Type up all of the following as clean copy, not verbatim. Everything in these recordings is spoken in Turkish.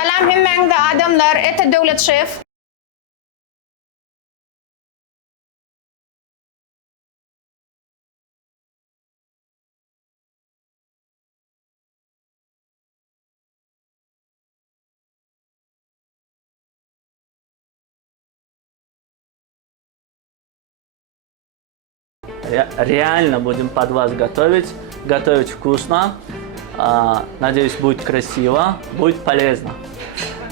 Salam hemmengde adamlar, ete devlet şef. Реально будем под вас готовить. Готовить вкусно. Надеюсь, будет красиво, будет полезно.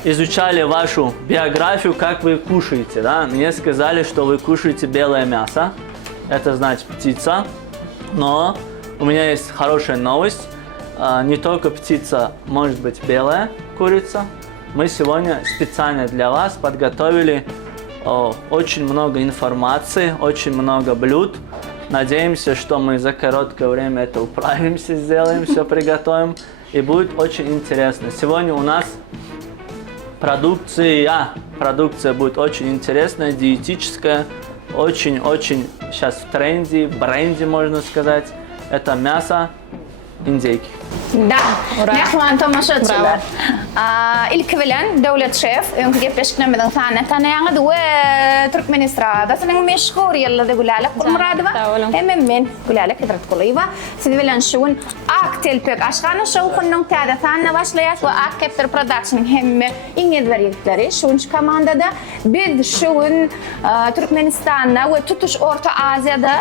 Изучали вашу биографию, как вы кушаете, да? Мне сказали, что вы кушаете белое мясо. Это значит птица. Но у меня есть хорошая новость. Не только птица может быть белая, курица. Мы сегодня специально для вас подготовили очень много информации, очень много блюд. Надеемся, что мы за короткое время это управимся, сделаем, все приготовим. И будет очень интересно. Сегодня у нас продукция будет очень интересная, диетическая, очень-очень сейчас в тренде, в бренде, можно сказать. Это мясо индейки. Da, nexman tomaşaçılar. İlk bilen devlet şef, önkü gepleşikten bilen sana tanıyanı da Türkmenistan'da senin meşhur yıllarda gülalek kurmuradı var. Hemen men gülalek hidrat kulayva. Siz bilen şun ak telpek aşkanı şun kunun tada sana başlayat ve ak capture production hemme inged veriyetleri şun komandada biz şun Türkmenistan'da ve tutuş Orta Asya'da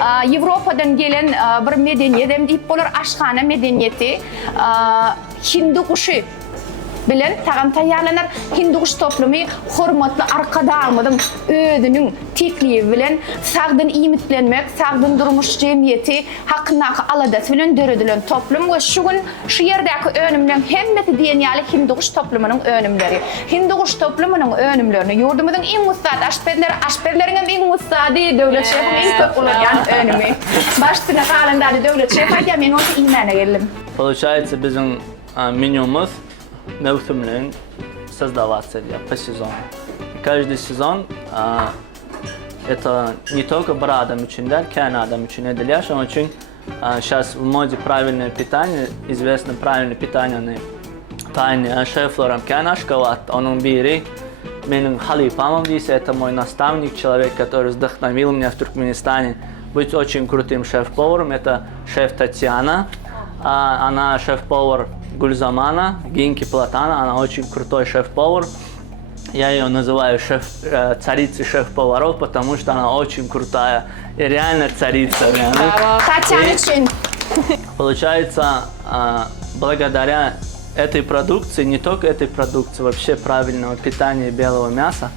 Avrupa'dan gelen bir medeniyet hem deyip bolar aşkana medeniyeti Hindu kuşu bilen tağam tayarlanır. Hindu kuş toplumu hormatlı arkadağımıdın ödünün tekliği bilen sağdın imitlenmek, sağdın durmuş cemiyeti hakkına aladat bilen dörüdülen toplum ve şu yerdeki önümden hemmeti diyenyalı Hindu kuş toplumunun önümleri. Hindu kuş toplumunun önümlerini yurdumuzun en mustadı aşperlerinin en mustadı devlet şefim en popüler önümü. Başsına kalındadı devlet şef hadi ben onu imana geldim. Получается, bizim менюмuz мевсумлен создаваться по сезону. Каждый сезон это не только bir adam için der, kendi adam için ediliyor. Onun için сейчас в моде правильное питание, известно правильное питание тайны шефлером Канашкова, onun biri benim халипамом здесь, это мой наставник, человек, который вдохновил меня в Туркменистане быть очень крутым шеф-поваром, это шеф Татьяна. Она шеф-повар Гульзамана, Гинки Платана, она очень крутой шеф-повар. Я ее называю царицей шеф-поваров, потому что она очень крутая и реально царица. Татьяна. Получается, благодаря этой продукции, не только этой продукции, вообще правильного питания белого мяса,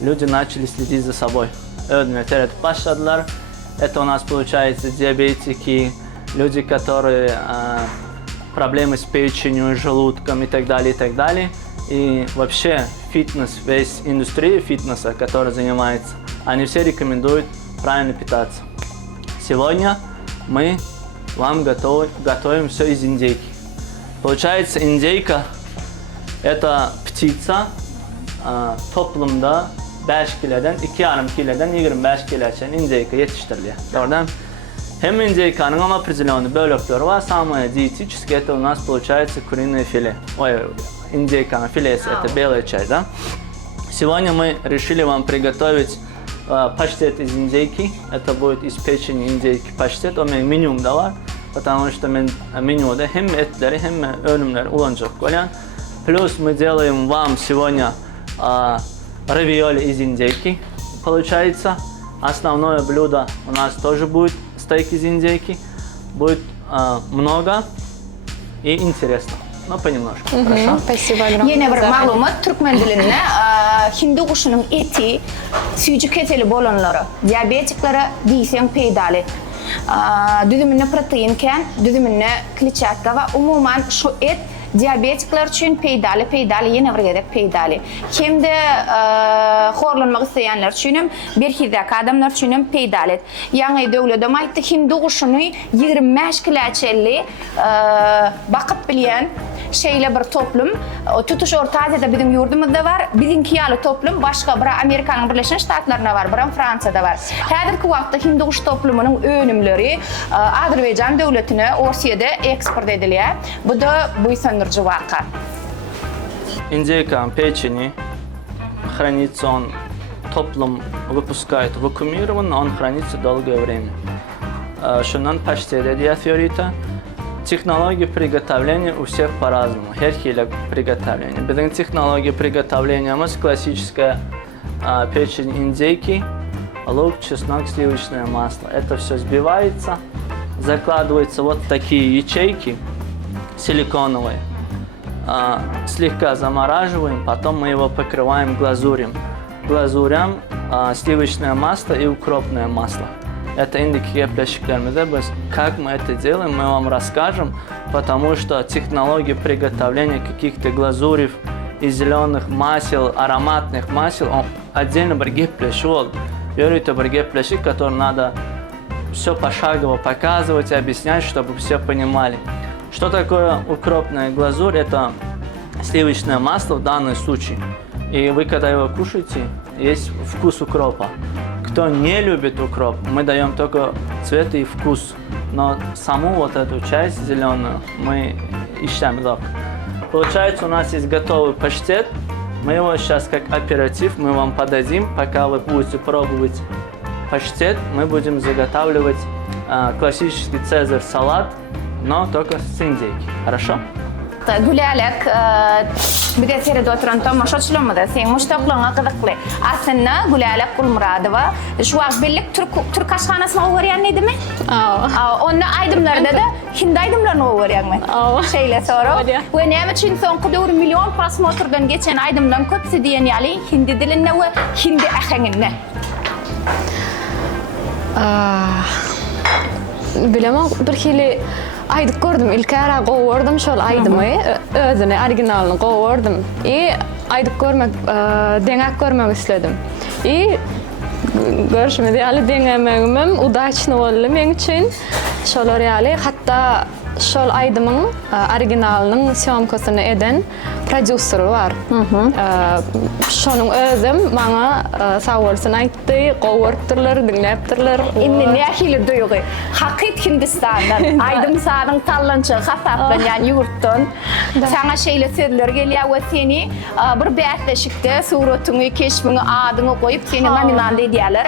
люди начали следить за собой. Это у нас получается диабетики, люди, которые проблемы с печенью, желудком и так далее, и так далее. И вообще фитнес, весь индустрия фитнеса, которая занимается, они все рекомендуют правильно питаться. Сегодня мы вам готовим все из индейки. Получается, индейка это птица toplumda 5 kilodan 2,5 kilodan 25 kilogacha индейка yetiştiriliyor. Doğrudan hem индейканың определенные бөліктері бар, самое диетическое, это у нас получается куриное филе. Индейка филе, это белая часть, да? Сегодня мы решили вам приготовить паштет из индейки. Это будет из печени индейки паштет. У меня меню да var, потому что менюда hem etleri hem önümleri olacak. Плюс мы делаем вам сегодня равиоли из индейки. Получается, основное блюдо у нас тоже будет стейк из индейки. Будет много и интересно. Но понемножку. Хорошо? Спасибо огромное. Yine bir malumat Türkmen dilinde Hindu kuşunun eti sücük eteli bolonları, diyabetikleri diysen peydali. Düdümünde proteinken, düdümünde kletçatka ve umuman şu et diyabetikler için peydali yine bir gedek peydali. Hem de horlanmak isteyenler için bir hidrak adamlar için peydali. Yani devletim ayette Hindu kuşunu 25 kiloçelli bakıp bilen şeyle bir toplum. Tutuş Orta Asya'da bizim yurdumuzda var. Bizimki yalı toplum başka bir Amerika'nın Birleşmiş Ştatlarına var, bir Fransa'da var. Hazırki vakti Hindu kuş toplumunun önümleri Azerbaycan devletine Rusya'da eksport ediliyor. Bu da bu sanırcı vaka. индейка печени хранится, он топлом выпускает вакуумированно, он хранится долгое время. Шунан паштеде диафиорита. Технологии приготовления у всех по-разному. Херхиля приготовления. Бидин технология приготовления мы классическая печень индейки, лук, чеснок, сливочное масло. Это все сбивается, закладывается вот такие ячейки силиконовые. Слегка замораживаем, потом мы его покрываем глазурем. Глазурям сливочное масло и укропное масло. Это индики пляшками. Как мы это делаем, мы вам расскажем, потому что технология приготовления каких-то глазурей из зеленых масел, ароматных масел, он отдельно бірге пляшул. Это бірге пляши, который надо все пошагово показывать и объяснять, чтобы все понимали. Что такое укропная глазурь? Это сливочное масло в данном случае. И вы, когда его кушаете, есть вкус укропа. Кто не любит укроп, мы даем только цвет и вкус. Но саму вот эту часть зеленую мы ищем легко. Получается, у нас есть готовый паштет. Мы его сейчас как аперитив мы вам подадим. Пока вы будете пробовать паштет, мы будем заготавливать классический цезарь салат, но только с индейки. Хорошо? Gülalek bir de seyredip oturan tamaşaçılarımda sen muştaqlığına qıdıqlı. Aslında Gülalek Gulmuradova şu an belli Türk aşxanasına uğrayan neydi mi? Onun aydımlarda da Hindi aydımlarına uğrayan mı? Şeyle sonra. Ve ne için son kadar milyon prasmotordan geçen aydımdan köpsi diyen yani Hindi diline ve Hindi ahengine. Bilemem bir hili aydık gördüm. İlkara qovurdum şol aydımı. Özüne orijinalını qovurdum. Aydık görmek, denek görmek istedim. Görüşmedi. Yani denemegimim udaçlı oldu men için. Şolar yani hatta şol aydımın orijinalının syomkasını eden prodüseri var. Şonun özüm bana sağolsun aytdı, qovurtturlar, dinleptirler. İndi ne hili duyuğu? Hakik Hindistan'dan, aydım sağın tallançı, hafafdan yani yurttan. Sana şeyle sözler geliyor ve seni bir beğetleşikte suratını, keşfini, adını koyup seni naminanda ediyorlar.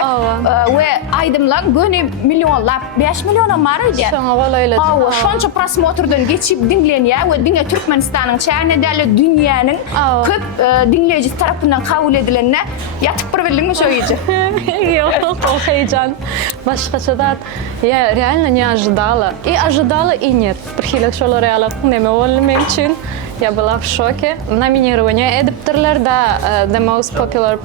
Ve aydımlar gönü milyonlar, 5 milyona marı diyor. Şona valayla. Şonca prasmotordan geçip dinleniyor ve dünya Türkmenistan'ın çayına derli dünyanın köp dinleyicisi tarafından kabul edilenine yatıp bir bildin mi söyleyeceğim? Yok, o heyecan. Başkaça da ya реально не ожидала. И ожидала, и нет. Прихилек шола реально неме олы мен için. Я была в шоке. Номинирование эдиптерler да the most popular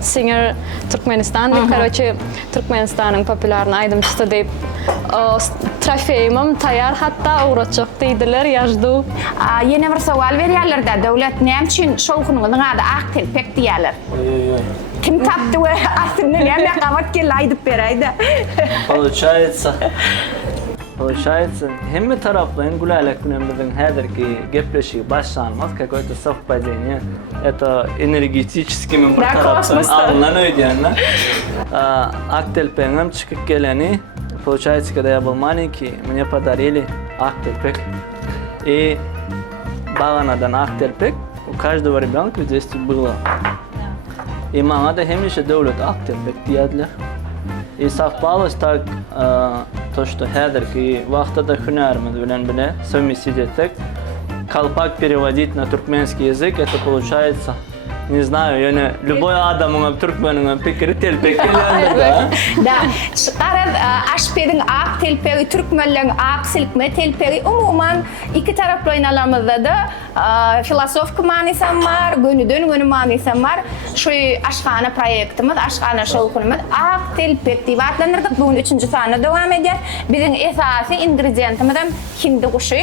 singer Turkmenistan. Короче, Turkmenistan'ın popüler aydımcısı deyip trofeymim tayar hatta uğraşacak deydiler yazdı. Yine bir sual veriyorlar da devlet ne için şovkunun adı aktel pek diyorlar. Kim taptı ve aslında ne kavat ki laydıp beraydı. Получается, hem tarafların Gülalek Günemli'den her ki gepleşi başlanmaz, какое-то совпадение. Это энергетическими bir taraftan alınan ödeyenler. Aktelpek'im çıkıp geleni, получается, когда я был маленький, мне подарили Актельпек. И бағанадан Актельпек у каждого ребенка в детстве было. И мама да хемише devlet Актельпек diyediler. И совпалось так, то, что хәдерки вақтада хунармыз белән бile совместить etsek, колпак переводить на туркменский язык, это получается, не знаю, yani любой адамның түркменнің пикри телпек келеді да. Да, çıkarız aşpedin ak telperi, Türkmenlerin ak silkme telperi, umuman iki taraflı oynalarımızda da filosof manisi var, gönü manisi var. Şu aşkhana proyektimiz, aşkhana şovkunumuz ak telpek diye adlandırdık. Bugün 3. sene devam eder. Bizim esası ingrediyentimiz Hindi kuşu.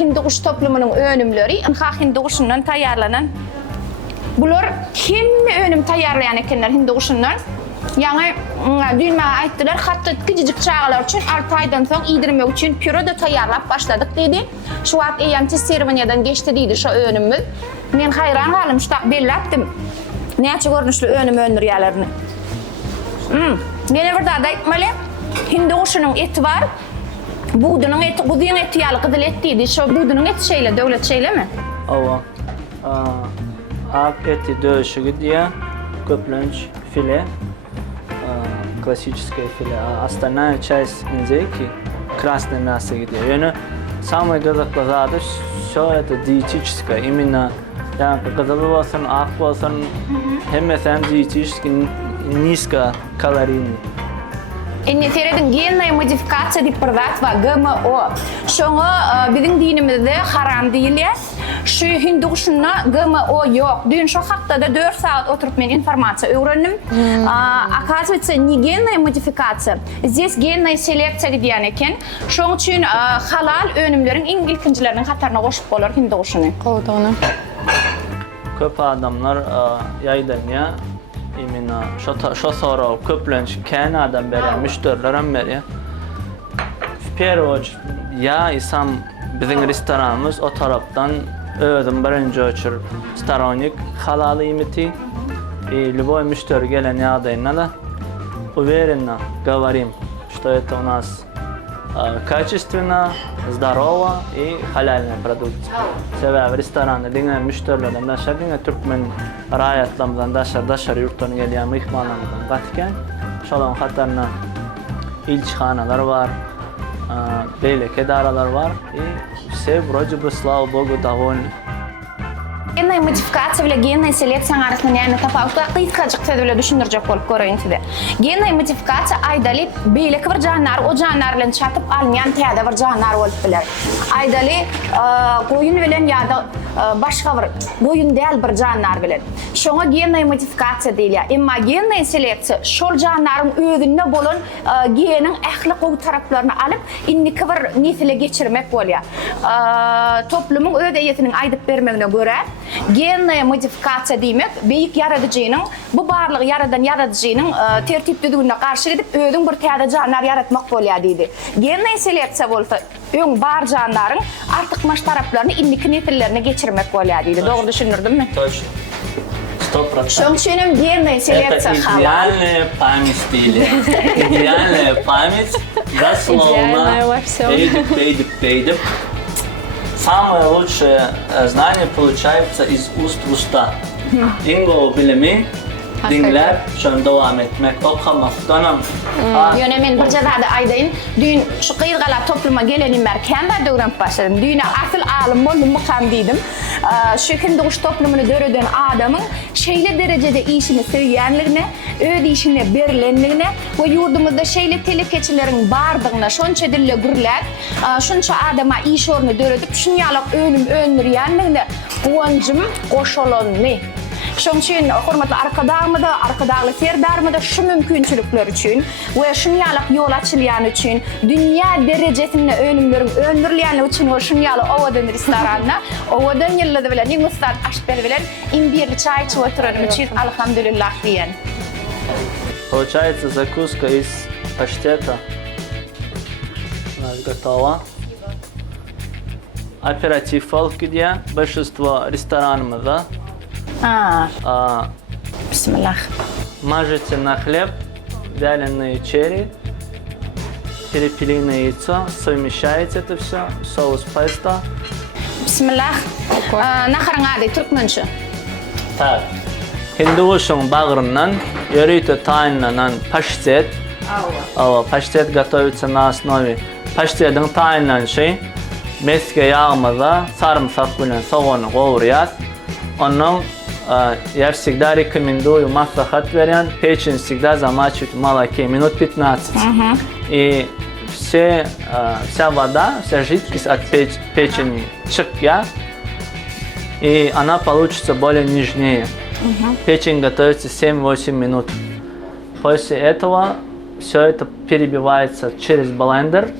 Hindi kuş toplumunun önümleri, Hindi kuşundan tayarlanan. Bular kim önüm tayarlayan ekenler Hindi kuşundan? Yani düğme ayttılar, hatta küçücük çağlar için 6 aydan sonra iğdirmek için püre de tayarlap başladık dedi. Şu an EMT servaniyadan geçti dedi şu önümüz. Ben hayran kaldım, şu belli ettim. Ne açı görünüşlü önür yerlerini. Yine bir daha da etmeli. Hindi kuşunun eti var. Buğdunun eti, kuduyan eti yalı kızıl et dedi. Şu buğdunun eti şeyle, devlet şeyle mi? Ova. Ak eti dövüşü diye köplönç филе, классическое филе, а остальная часть индейки красное мясо где. Самое главное, все это диетическое, именно кызыл болсын, ак болсын, хэммесен диетический, низкокалорийный. Иннетередин генная модификация деп бардат ва ГМО. Шоңы биздин динimizde харам дейли. Şu hinduşuna ГМО yok. Dün şu haftada 4 saat oturup ben информацию öğrendim. Оказывается, не генная модификация. Здесь генная селекция diyen eken. Şoň üçin halal önümlerin eng ilkinjilerinin katarına goşup bolar hinduşunu. Koltuğunu. Köp adamlar yaydanya именно что сорок köplenç Kanada'dan beri müşterilerim beri. В первую очередь я и сам bizim restoranımız o taraftan özüm birinci очередь сторонник halal имити. И любой мüşteri gelen yağdayına da уверенно говорим, что это у нас качественно, здорово и халяльная продукция. Sebäbi restoranda diňe müşterilerden daşar diňe türkmen raýatlamdan daşar ýurtdan gelýän mehmanlardan gatken şolaň hatarna ilçhanalar var, beýleki edaralar var и все вроде бы слава богу довольны. Генная модификация bilen генная селекция arasında näme tapawutlar kysgaçyk bile düşündirjek bolup göreýin size. Генная модификация aýdaly beýleki bir jannar o jannar bilen çatyp almayan täze bir jannar bolup biler. Aýdaly goýun bilen ýa-da başga bir goýun däl bir jannar bilen. Şoňa генная модификация diýilýär. Emma генная селекция şol jannaryň özünde bolan genin ähli gowy taraplaryny alyp indiki bir nesile geçirmek bolýar. Toplumyň öz eýetiniň aýdyp bermegine görä genная modifikatsiya demek beýik yaradyjynyň bu barlygy yaradyjynyň tertipdildigine garşy edip özüň bir täze jannar yaratmak bolýar diýdi. Genная селекция bolsa öň bar jannaryň artykmaş taraplaryny indiki nesillerine geçirmek bolýar diýdi. Dogry düşünürdimmi? Точно. 100%. Şoň üçin genная селекция halal. Идеальная память стиля. Идеальная память Идеальная во дословно. всем. Пейдеп. Самое лучшее знание получается из уст в уста. Инго билими, dinler, şön devam etmek, okumaktan. Yöne men bir jazada aýdyn, dün şu gyrgala topluma gelenimler kember döwrenip başladym. Düne asıl alim boldum mukam diýdim. Şu kinduş toplumyny döreden adamyň şeýle derejede işini söýýänligine, öz işine berilenligine we ýurdumyzda şeýle telekeçileriň bardygyna şonça dille gürlät, şonça adama iş orny döredip şunýalyk önüm önürýänligine guwanjym goşulanmy. Şoň üçin hormatly arkadagly serdarmyda şu mümkinçilikler üçin we şunýalyk ýol açylýan üçin, dünýä derejesinde önümleriň öndürilýänligi üçin we şunýaly owadan restoranna, owadan ýyllady bilen iň ustat aşperi bilen imbirli çay içip oturan üçin alhamdulillah diýen. Получается закуска из паштета. У нас готова. Аператив фолки, большинство ресторанов, Bismillah. Мажете на хлеб вяленые черри, перепелиное яйцо, совмещаете это все, соус песто. Bismillah. Naharyňa türkmençe. Так. Hinduşun bağrından, yörüyte tayinlanan паштет. Паштет готовится на основе паштеттин тайинланışı meske yağmada sarımsak bilen soğanı qowurýas. Ondan я всегда рекомендую маслахат вариант, печень всегда замачивать в молоке минут 15. И вся вода, вся жидкость от печени чыкя, и она получится более нежнее. Печень готовится 7-8 минут. После этого все это перебивается через блендер,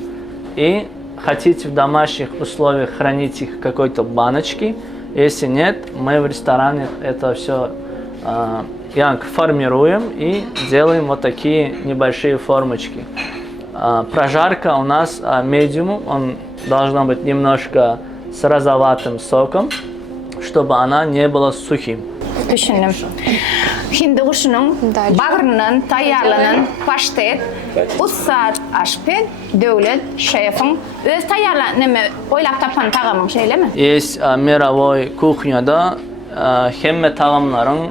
и хотите в домашних условиях хранить их в какой-то баночке. Если нет, мы в ресторане это все формируем и делаем вот такие небольшие формочки. Прожарка у нас медиум, он должна быть немножко с розоватым соком, чтобы она не была сухим. Düşündüm. Hindi kuşunun bağrından tayyarlanan paştet, ussat aşpet, devlet, şefin, öz tayyarlanan oylap tapan tagamın şeyle mi? Есть мировой кухня, да, hemme tağamların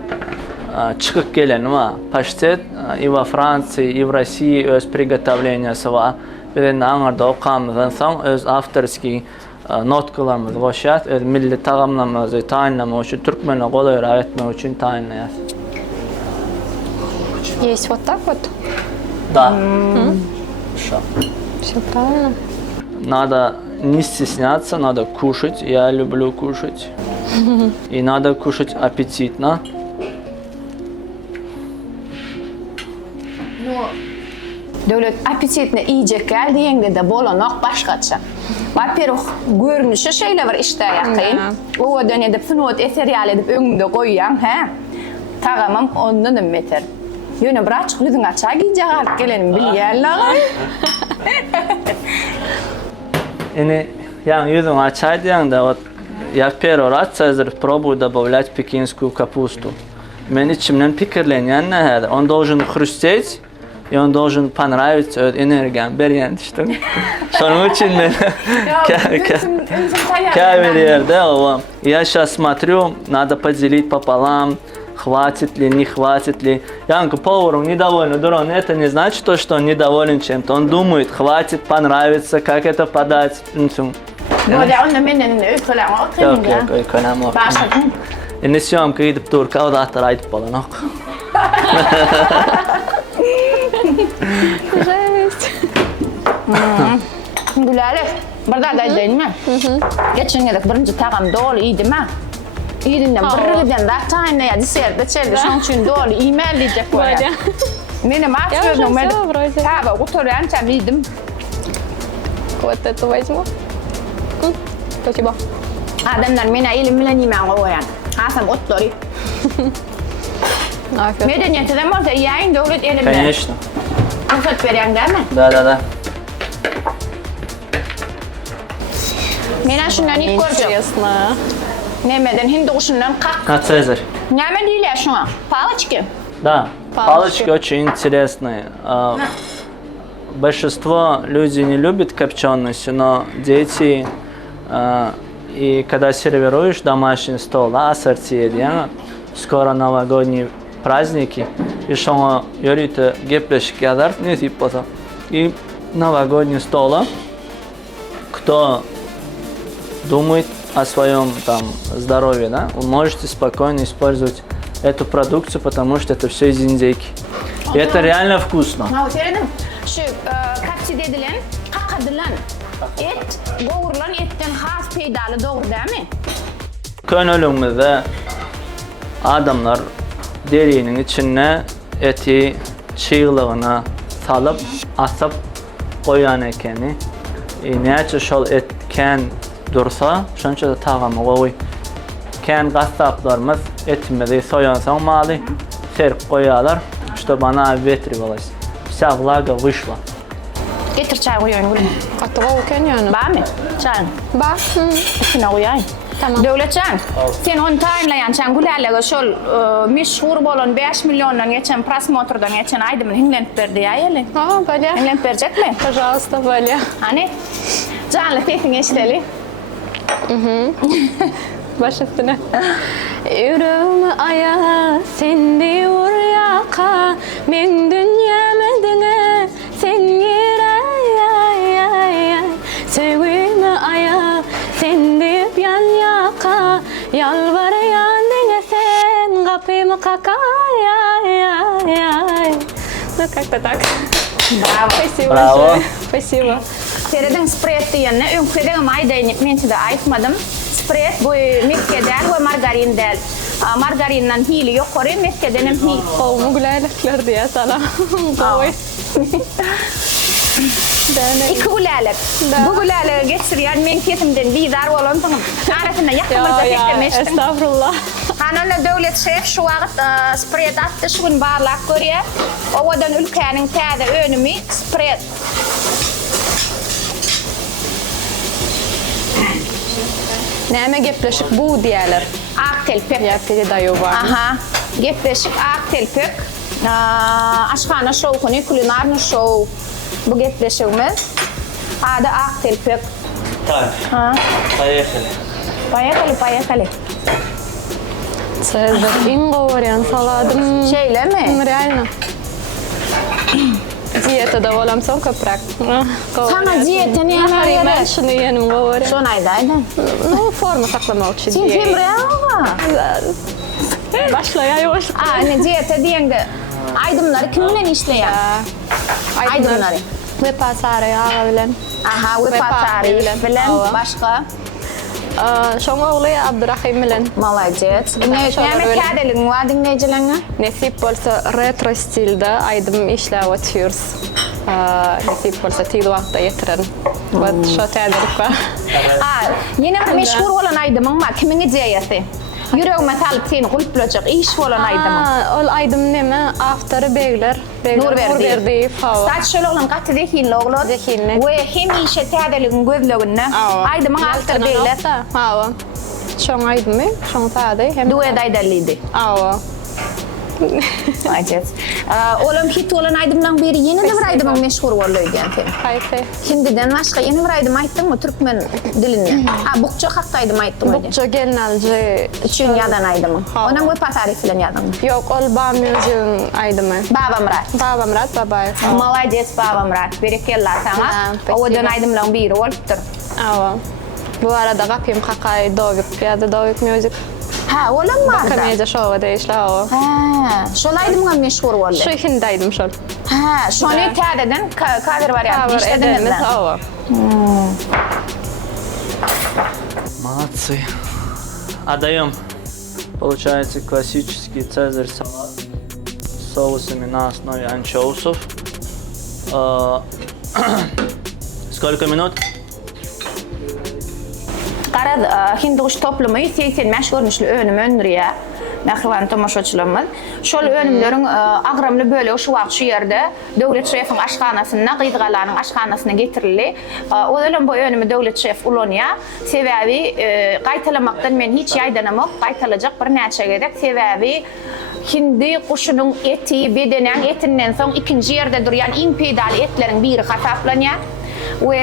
çıkıp geleni var. Paştet i va Fransiya, i va Rossiya öz prigotовлениясы var. Bir de anarda oqamızdan soň öz avtorski notkalarımızı koşat, öz milli tağamlarımızı tayinlamak üçün, Türkmen'e kolay öğretmek için tayinlayat. Есть вот так вот? Да. Что? Все правильно. Надо не стесняться, надо кушать. Я люблю кушать. И надо кушать аппетитно. Devlet apetitini yiyecek geldi yenge de bolanak başkaça. Vapiruh görünüşü şeyle var işte yakayın. O da ne de fınot eseryal edip önünde koyuyan he. Tağamam ondan da meter. Yöne bırak yüzün açığa giyecek alıp gelelim bilyenler. Yani yüzün açaydı yani da я первый раз Цезарь пробую добавлять пекинскую капусту. Мен içimden fikirlenen ne hadi? Он должен хрустеть, и он должен понравиться энергиям берген işte. Onun için ben каждый yerde o. Я сейчас смотрю, надо поделить пополам, хватит ли, не хватит ли. Янка поваром недоволен, дурон, это не значит то, что он недоволен чем-то. Он думает, хватит, понравится, как это подать. Böyle onun benim öykülerim okuyayım ya. Yok, önemli yok. Başladım. Syomka gidip durka, o da hatta aytıp balan ok. Жесть. Gülerler. Burada da değil mi? Geçen geldik birinci tağam doğru iyiydi mi? İyidinden bırırıdan da tane ya diserde çelde şunun için doğru imeleyecek bu ya. Валя. Benim Я уже açıyordum ben. всё вроде. Tabi oturuyan temiydim. Вот эту возьму. Спасибо. Adamlar bana ilim bilen yemeğe koyan. Hasam otları. Afiyet. Medeniyeti de varsa yayın devlet elimde. Конечно. Ruhsat veren değil mi? Да. Mena şundan ilk göreceğim. Интересно. Nemeden hindi kuşundan kalk. На Цезарь. Neme değil ya şuna. Palaçki. Да, Палочки. палочки очень интересные. Большинство людей не любит копченость, но дети, и когда сервируешь домашний стол, да, ассорти, да, скоро новогодние праздники, и что говорит, геплешки адарт, не типа. И новогодний стол, кто думает о своем там здоровье, да, вы можете спокойно использовать эту продукцию, потому что это все из индейки. И это реально вкусно. Söyledim. Şu kapçı dedilen, kakadılan et, doğrulan etten has peydalı doğru değil mi? Könülümüzde adamlar derinin içine eti çiğliğine salıp asıp koyan ekeni. Neyse şol etken dursa, şunca da tağımı koy. Ken kasaplarımız etimizi soyansan malı serp koyarlar, işte bana vetri var. Вся влага вышла. Getir çay koyayım gülüm. Katava okuyan yani. Var mı? Çay. Bak. İçine koyayım. Tamam. Devletcan, sen on tayinlayan çan gülerle şol meşhur bolon 5 milyondan geçen prasmotordan geçen aydımın Hingland verdi ya yeli. Aa, Валя. Hingland verecek mi? Пожалуйста, Валя. Hani? Canlı sesini işleli. Baş üstüne. Yüreğim ayağa, sendi vur yaka, men dünyamedine, sen yere ay. Sevgimi ayağa, sendi yan yaka, yalvarayan dene sen, kapımı kaka ay. Ну, как-то так. Bravo. Спасибо Браво. большое. Спасибо. Sereden spread diyenle önküden ayda men size aytmadım. Spread bu mitkeden ve margarinden. Margarinden hili yok koru mitkeden hem hili. Kovmu gülerlikler diye sana. Koy. İki gülerlik. Bu gülerlik geçiriyor men kesimden bizar olan tamam. Arasında yakımızda teklemiştim. Estağfurullah. Hanımla devlet şef şu vakit spread attı şu gün bağlak görüyor. O vadan ülkenin tədə önümü spread. Näme gepleşik bu diyeler. Ak telpek. Я передаю вам. Aha. Gepleşik ak telpek. Aşkhana şovu, kulinarno şov. Bu gepleşigimiz. Adı ak telpek. Так, Ha. поехали. Поехали. Цезарь, инговарян saladım. Şeyle mi? Реально. Diyete olam son köprek. Sana diyete ne yapıyor? Ben şunu yenim govara. Son aydaydı. No forma saklamak için Sen diye. kimre ama? Başla ya yavaş. Ne diyete diyende aydımları kiminle işleyen? Aydımları. Ve pasare ya bilen. Aha, ve pasari bilen başka. Şoňa oğlu Abdurrahim bilen. Malajet. Ne kâdelin var dinleyicilerine? Nesip bolsa retro stilde aydım işläp ötüyoruz. Nesip bolsa tid wagtda yetiren. Ve şo täzelik var. Yine bir meşhur olan aydımın var. Kimin diyeti? Yüreğime talıp seni kulüp bulacak. İş olan aydımın. Ol aydım neme? Aftarı beyler. Nurverdi. Fava. Saç şöyle olan katı dehin oğlu. Dehinli. Ve hem işe täzeligin gözlüğünne. Aydımın aftarı beyler. Hava. Şoň aydymmy, şoň täze hem Duwe daydallıydı. Awa. Ajet. Oğlum hit olan aydımdan biri yeni de bir aydımın meşhur oldu yani. Hayfe. Şimdiden başka yeni bir aydım ayttın mı Türkmen dilini? Bukça hakta aydım ayttın mı? Bukça gelnalji. Üçün yadan aydımı. Onun bu pasari filan yadan mı? Yok, ol bamyozun aydymmy. Babam Murat. Baba Murat, babay. Молодец, Baba Murat. Berekeller sana. O da aydımdan biri oluptur. Awa. Bu arada kapıyım kakay doğuk piyada doğuk müzik. Ha, olam mı arada? Kameja şova değişli awa. Ha, şol aydımdan meşhur oldu. Şu hindaydım şol. Ha, şonu tədədən cover variantı Cover işlediniz edeniz mi? awa. Молодцы. Отдаем. Получается классический цезарь салат с соусами на основе анчоусов. Сколько минут? Qarad Hinduş toplumu seysen məşhurmuşlu önüm öndürüyor. Nähwan tomaşaçylarymyz. Şol önümlerin agramly bölegi şu wagt şu ýerde döwlet şefin aşganasyna, gyzgalanyň aşganasyna getirildi. Odalan bu önümi döwlet şef ulanya. Sebäbi gaýtalamakdan men hiç ýaýdanamak, gaýtalajak bir näçe gedek. Sebäbi hindi kuşunun eti, bedenen etinden soň ikinji ýerde durýan iň peýdali etleriň biri hasaplanýar. We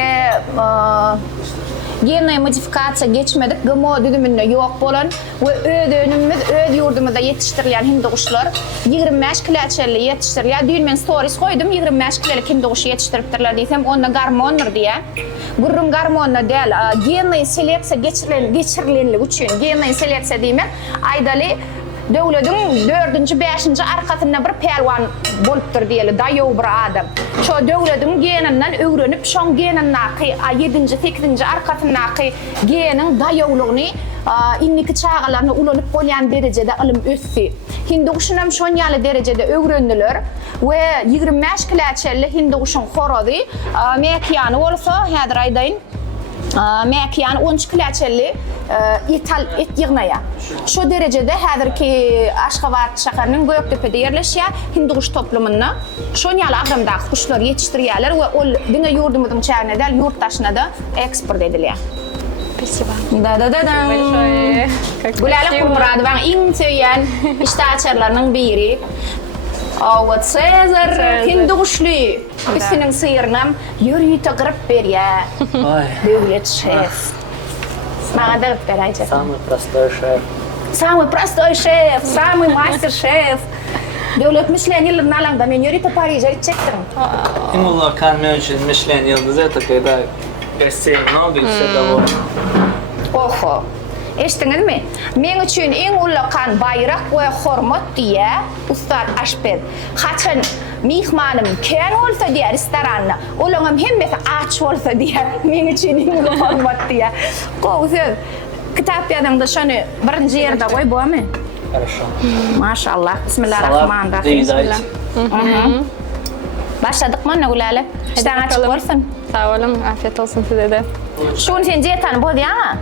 genel modifikatsiya geçmedik, GMO düdümünde yok bolan ve önümüz, yurdumuzda yetiştirilen hindi kuşlar 25 kiloçelli yetiştirilen. Dün men stories koydum, 25 kilolik hindi kuşu yetiştiripdirler diysem, onda garmonlar diye. Gurrun garmonlar değil, genel seleksiya geçirilenlik üçün, genel seleksiya deymen, aydaly döwledin 4-nji, 5-nji arkasynda bir pelwan bolupdyr diýeli, daýaw bir adam. Şo döwledin geninden öwrenip, şoň geninnaky 7-nji, 8-nji arkasyndaky genin daýawlygyny inniki çağalaryny ulanyp bolýan derejede ilm össi. Hindi kuşunam şoň ýaly derejede öwrendiler we 25 kiloçelli hindi kuşun horozy mekiýany bolsa, häzir aýdaýyn. Mekiýany 13 kiloçelli et ýygnaýa. Şu derecede häzirki Aşgabat şäheriniň Göktepe'de ýerleşýär hindi kuş toplumyna. Şoň ýaly agramdaky kuşlar ýetişdirýärler we ol diňe ýurdumyzyň çägine däl ýurtdaşyna da eksport edilýär. Спасибо. Da. Большое. Gülale Kurmuradowyň iň söýýän iştaçylarynyň biri. Awa Cezar hindi kuşly. Üstüniň syrynam ýürüýte gyryp berýär. Ой, Döwlet şef. Maňa da berýär. самый простой шеф. Самый простой шеф, самый мастер-шеф. Döwlet Michelin ýyllaryny alanda men ýürüýte Paryja gitjekdim. Именно Канмен очень Мишлен йылдызы, это когда гостей много и все довольны. Oho. Eşdiňizmi? Men üçin iň ulakan bayrak we hormat diýe ustad aşpez. Haçan mihmanym kän bolsa diýe restoranda, olaňam hemmesi aç bolsa diýe men üçin iň hormat diýe. Gowy kitap ýadymda şonu birinji ýerde goý bolmy? Хорошо. Maşallah. Салат Bismillahirrahmanirrahim. доедайте. Başladykmy Nugulale? İşden açyk bolsun. Sağ olun, afiyet olsun size de. Şunu sen jetan bolýarmy?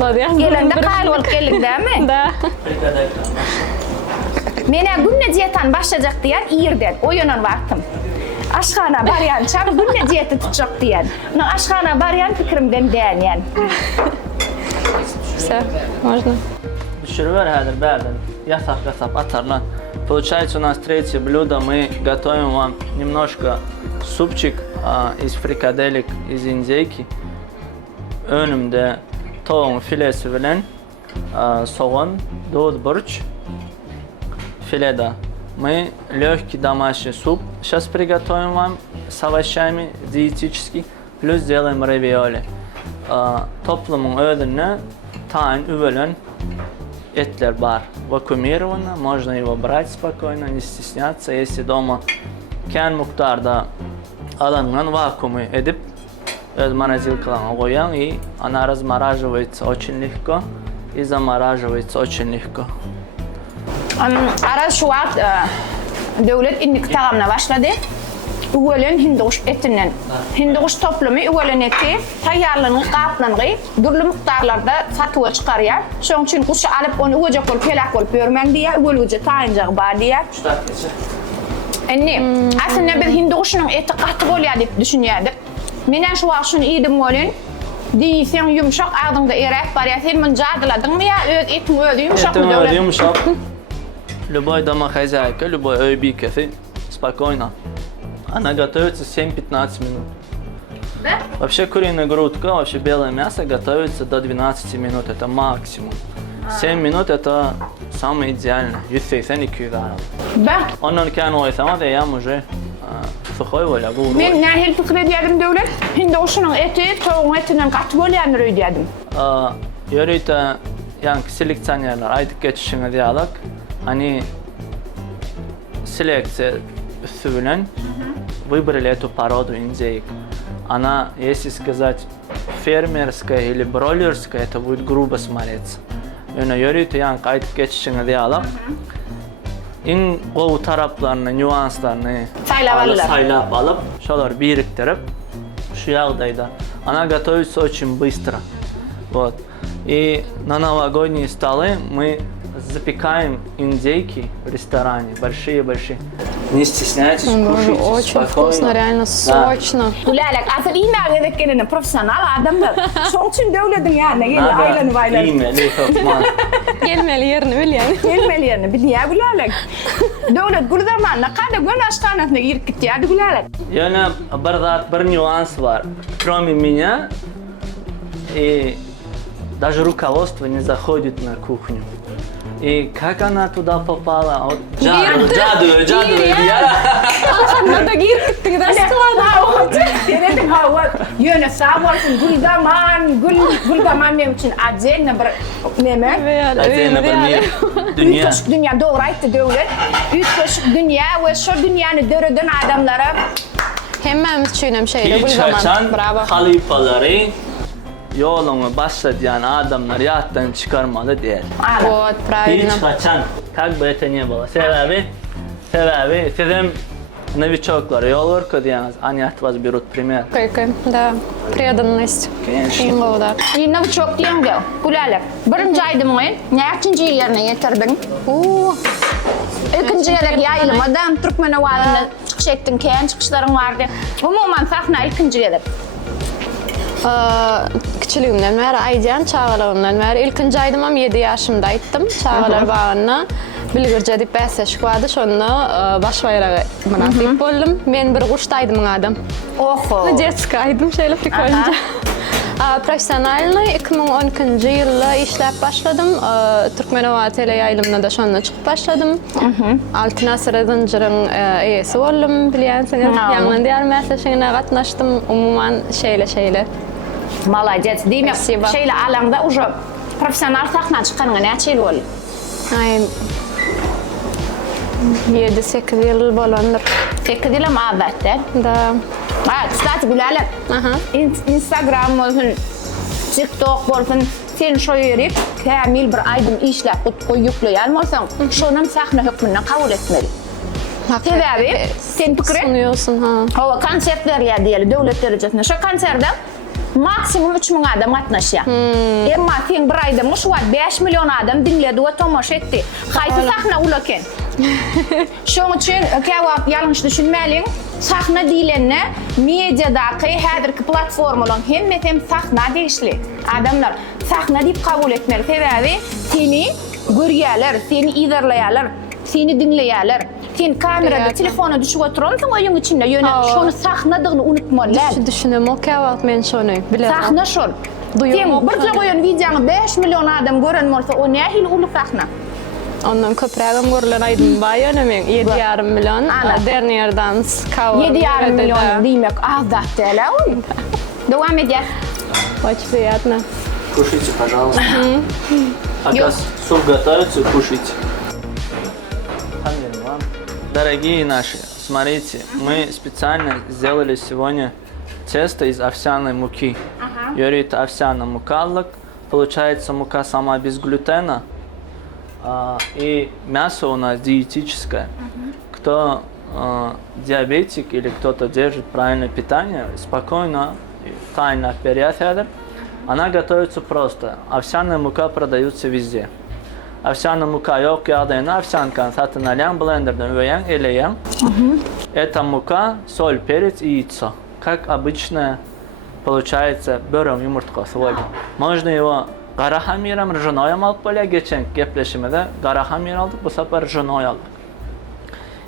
Bolýar. Gelende gaýly bolup geldik dämi? Da. Mene günne jetan başlajak diýen ýerden oýunan wagtym. Aşgana barýan, çam günne jeti tutjak diýen. No aşgana barýan pikirimden däňen. Все, можно. Шурвер хадр бәрден. Ясап аtarlan. Получается, у нас третье блюдо. Мы готовим вам немножко супчик из фрикаделек из индейки. Önümde tavuğun filesi bilen Soğan, dod борщ, филе. Мы легкий домашний суп сейчас приготовим вам с овощами диетический, плюс сделаем равиоли. Toplumun ödününe tayin, üvelen etler var. Vakumировано, можно его брать спокойно, не стесняться. Если дома кен муктарда алынган вакууму edip öz морозилкаларга кояң, и она размораживается очень легко и замораживается очень легко. Araz şu vaqt devlet indik tağamına başladı. Üwelen hinduş etinden. Hinduş toplumu üwelen eti tayyarlanıp qaplanığı durlu miktarlarda satığa çıkarıyor. Şoň üçin kuşa alıp onu öje kol pelak kol bermen diýär, üwelüje taýynjak bar diýär. Enne, aslında biz hinduşynyň eti gaty bolýar diýip düşünýärdik. Menen şu wagt şunu iýdim bolen. Diýsen yumşak ağdyňda erek barýar. Sen mun jadyladyňmy ýa öz etiň özü yumşak mı döwlet? Yumşak. Любой домохозяйка, любой ойбикефи, спокойно. Она готовится 7-15 минут. Да? Вообще куриная грудка, вообще белое мясо готовится до 12 минут, это максимум. 7 minut это самое идеальное, 180-200 грамм. Да. Ondan kendi oysama da yam уже сухой воля, гулу. Men nähil pikir edýärdim döwlet. Hinduşynyň eti toğun etinden gaty bolýandyr öýdýärdim. Yörüyte yani selekционерлер aytıp geçişine diyalak. Они селекция üstünden выбрали эту породу индейк. Она, если сказать, фермерская или бройлерская, это будет грубо смотреться. Yani yörüyte yani aytıp geçişine diyalak. En qoğu taraflarını, nüanslarını saylap alıp, şolar biriktirip, şu yağdayda. Она готовится очень быстро. Вот. И на новогодние столы мы запекаем индейки в ресторане, большие-большие. Не стесняйтесь, кушайте Очень спокойно. вкусно, реально сочно. Gülälek, asıl iýmäge edekkenini professional adamlar. Şoň üçin döwletiň ýanyna geldi, Надо aýlanyp aýlanyp. имя, Лиховман. Gelmeli yerini bilýän. Gelmeliýärni bilýär Gülälek. Döwlet Gulzamanna kada gün aşkanasyna girip gitýärdi Gülälek. Yani bir нюанс var. Кроме меня, и даже руководство не заходит на кухню. И как она туда попала? Вот, жадую. Arkamda da girip gittin de Dedim ha, yöne sağ olsun Gulzaman benim için acayip bir neme. Отдельно bir dünya. Üç dünya doğru ayıttı döwlet. Üç dünya ve şu dünyanı döreden adamlara Hemmemiz düşünem şeyle bu Hiç zaman. kaçan Bravo. halifaları yolunu başlayan adamlar yattan çıkarmalı değil. Вот, правильно. Hiç kaçan. Как бы это ни было. Sebebi sizin новичоклар yol örködýäňiz, они от вас берут пример. Какая, да, преданность. Конечно. Ýyňy da. Yine çok diýende. Gülälek. Birinji aýdym men, näçinji ýerine ýetirdiň? İkinci ýerlek ýaýlamadan Türkmenawadyna çykyş etdiň, kän çykışlaryň bardy. Umuman sahna ikinji ýerler. Küçülüğümden beri aýdýan çağalarımdan beri ilkinji aýdymam 7 ýaşymda aýtdym çağalar bagyna. Bilgirje diýip bäsleşik bardy, şonu baş bayragy munasip boldum. Men bir guşdaýdym adam. Oho. Детский aýdym şeýle prikolnja. Professionalny 2012-nji ýylda işläp başladym. Türkmenowady teleýaýlymyna da şonda çykyp başladym. Altyn asyr zynyryň eýesi boldum, bilýänsiň. Ýanglan diýär mäsleşigine gatnaşdym. Umuman şeýle. Молодец. Demek Спасибо. şeýle alanda уже professional sahna çykanyňa näçe ýyl boldy? Ay 7-8 ýyl bolandyr. 8 ýyl ama albatta. Da. Ha, kstati Gülälek. Aha. Instagram bolsun, TikTok bolsun, sen şo ýeri kämil bir aýdym işläp goýupleýän bolsaň, şonun sahna hökmünden kabul etmeli. Sebebi, sen pikir Sunuyorsun ha. Hava konser berýär diýeli döwlet derejesinde. Şo konserde maksimum 3000 adam gatnaşýar. Emma sen bir aýda şu 5 million adam dinledi we tomaşa etdi. Haýsy sahna uleken. Şoň üçin käwap ýalňyş düşünmäliň. Sahna diýilende mediadaky häzirki platformalar hem sahna diýişli. Adamlar sahna diýip kabul etmeli. Sebebi seni görýärler, seni izlerleýärler, seni dinleýärler. Sen kamerada telefona düşüp oturýansyň oýuň içinde ýöne şonu sahnadygyny unutmalylar. Düşünem o käwap men şonu bilerim. Sahna şol. Diyen bir koyun videonu 5 milyon adam gören olsa o ne hil ulu fakna. Ondan köprüğüm görülen aydın bayan emin 7,5 milyon. Dernier dans kavur. 7,5 milyon demek az da tela. Devam edeceğiz. Очень приятно. Кушайте, пожалуйста. Оказывается, суп готовится, кушайте. Дорогие наши, смотрите, мы специально сделали сегодня тесто из овсяной муки. Говорит, овсяная мука, получается мука сама без глютена. И мясо у нас диетическое. Кто диабетик или кто-то держит правильное питание, спокойно, тайно вперед. Она готовится просто. Овсяная мука продается везде. Овсяная мука yok yağdayına овсянка satın alan blenderdan öğen eleyen. Это мука, соль, перец и яйцо. Как обычно получается берем yumurtka свой. Можно его qara xamirəm rjanoyam alıp böyle geçen gepleşmede qara xamir aldık bu sefer rjanoy aldık.